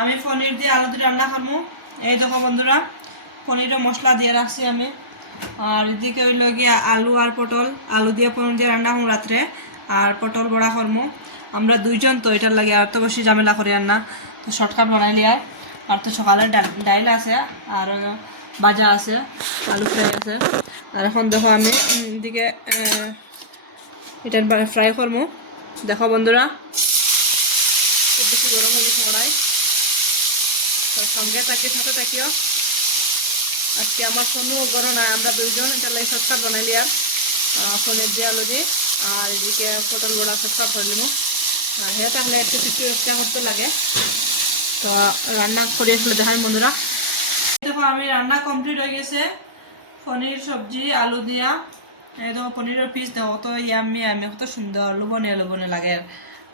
আমি পনির দিয়ে আলু দিয়ে রান্না খাবো। এই দেখো বন্ধুরা, পনিরের মশলা দিয়ে রাখছি আমি। আর এদিকে হইল গিয়ে আলু আর পটল, আলু দিয়ে পনির দিয়ে রান্না করবো রাত্রে, আর পটল বড়া করবো। আমরা দুইজন তো, এটার লাগে আর তো বেশি ঝামেলা করি আর না, তো শর্টকাট বানাইলি। আর তো সকালে ডাইল আছে, আর ভাজা আছে, আলু ফ্রাই আছে। আর এখন দেখো আমি এদিকে এটা ফ্রাই করবো। দেখো বন্ধুরা, খুব বেশি গরম হয়ে গেছে কড়াই। তার সঙ্গে তাকিয়ে সাথে তাকিও। আজকে আমার কোনো গরম নাই, আমরা দুইজন এটা লাগে শর্টকাট বানাইলি। আর পনির দিয়ে আলু দিয়ে, আর এদিকে পটল বড়া শর্টকাট করে নিব। আর হ্যাঁ, তাহলে একটু কিছু একটা করতে লাগে। তো রান্না করে আসলে দেখাই বন্ধুরা। দেখো আমি রান্না কমপ্লিট হয়ে গেছে। পনির সবজি আলু দিয়া, এই দেখো পনিরের পিস দেখো কত ইয়াম্মি ইয়াম্মি, কত সুন্দর লুবনে লুবনে লাগে।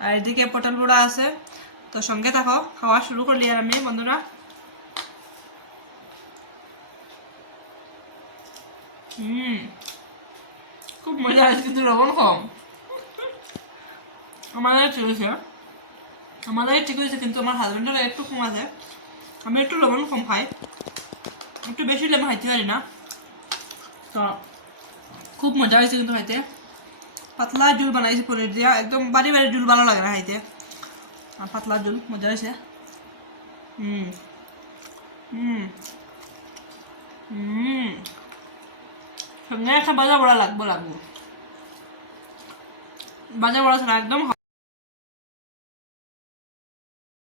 আর এদিকে পটল বড়া আছে। তো সঙ্গে থাকো, খাওয়া শুরু করলি আর আমি বন্ধুরা। খুব মজা আছে, কিন্তু লবণ কম। আমাদের ঠিক হয়েছে, ঠিক হয়েছে, কিন্তু আমার হাজবেন্ডের একটু কম আছে। আমি একটু লবণ কম খাই, একটু বেশি লেবু খাইতে পারি না। তো খুব মজা হয়েছে কিন্তু খাইতে। পাতলা জুল বানাইছে পনির দিয়া, একদম বাড়ি বাড়ি জুল ভালো লাগে না খাইতে। আর পাতলা জুল মজা হয়েছে। হুম হুম হুম সঙ্গে একটা বাজা বড়া লাগবো। বাজা বড়া ছাড়া একদম